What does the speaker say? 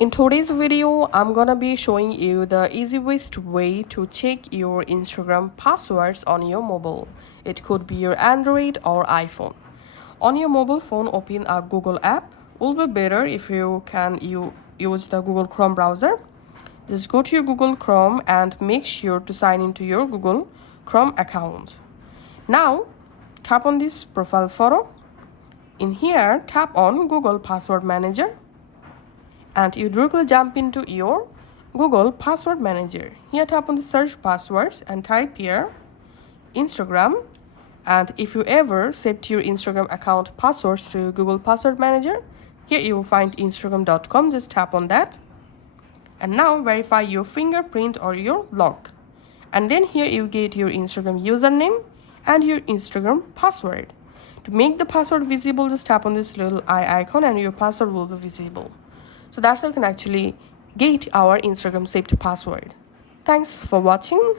In today's video, I'm gonna be showing you the easiest way to check your Instagram passwords on your mobile. It could be your Android or iPhone. On your mobile phone, open a Google app. Will be better if you use the Google Chrome browser. Just go to your Google Chrome and make sure to sign into your Google Chrome account. Now, tap on this profile photo. In here, tap on Google Password Manager and you directly jump into your Google Password Manager. Here tap on the search passwords and type here Instagram. And if you ever set your Instagram account passwords to Google Password Manager, here you will find instagram.com. Just tap on that. And now verify your fingerprint or your lock. And then here you get your Instagram username and your Instagram password. To make the password visible, just tap on this little eye icon and your password will be visible. So that's how you can actually get our Instagram saved password. Thanks for watching.